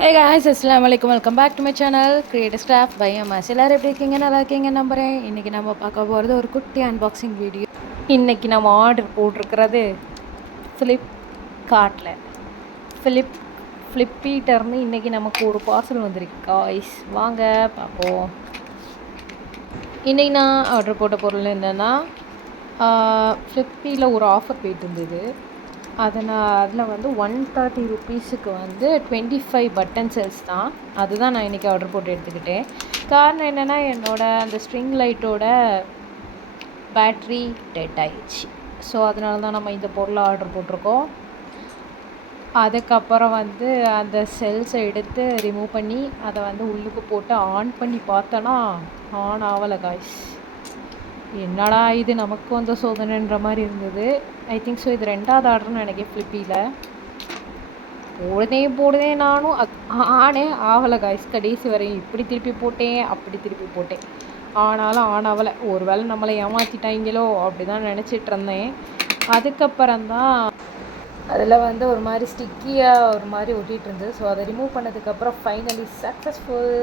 Hey guys, assalamu alaikum. Welcome back to my channel Creative Craft by Amas. எல்லாரும் எப்படி இருக்கீங்க? நல்லா இருக்கீங்க நம்புறேன். இன்னைக்கு நம்ம பார்க்க போகிறது ஒரு குட்டி அன்பாக்சிங் வீடியோ. இன்னைக்கு நம்ம ஆர்டர் போட்டிருக்கிறது ஃப்ளிப்கார்ட்டில் ஃப்ளிப்பீட்டர்னு இன்னைக்கு நமக்கு ஒரு பார்சல் வந்திருக்கு காய்ஸ். வாங்க பார்ப்போம். இன்றைக்கி நான் ஆர்டர் போட்ட பொருள் என்னென்னா ஃப்ளிப்பியில் ஒரு ஆஃபர் போயிட்டு இருந்தது. அதில் வந்து 130 ருப்பீஸுக்கு வந்து 25 பட்டன் செல்ஸ் தான். அதுதான் நான் இன்றைக்கி ஆர்டர் போட்டு எடுத்துக்கிட்டேன். காரணம் என்னென்னா என்னோடய அந்த ஸ்ட்ரிங் லைட்டோட பேட்ரி டெட் ஆயிடுச்சு. ஸோ அதனால தான் நம்ம இந்த பொருளை ஆர்டர் போட்டிருக்கோம். அதுக்கப்புறம் வந்து அந்த செல்ஸை எடுத்து ரிமூவ் பண்ணி அதை வந்து உள்ளுக்கு போட்டு ஆன் பண்ணி பார்த்தோன்னா ஆன் ஆகலை காய்ஸ். என்னடா இது நமக்கு வந்த சோதனைன்ற மாதிரி இருந்தது. ஐ திங்க் ஸோ இது 2வது ஆர்டர்னு நினைக்கிறேன் ஃப்ளிப்பியில். போடுதேன் நானும் ஆனே ஆகலை காய்ஸ். கடைசி வரையும் இப்படி திருப்பி போட்டேன் அப்படி திருப்பி போட்டேன், ஆனாலும் ஆகலை. ஒரு வேளை நம்மளை ஏமாற்றிட்டாங்களோ அப்படி தான் நினச்சிட்டு இருந்தேன். அதுக்கப்புறந்தான் அதில் வந்து ஒரு மாதிரி ஸ்டிக்கியாக ஒரு மாதிரி ஒட்டிகிட்டு இருந்தது. ஸோ அதை ரிமூவ் பண்ணதுக்கப்புறம் ஃபைனலி சக்ஸஸ்ஃபுல்.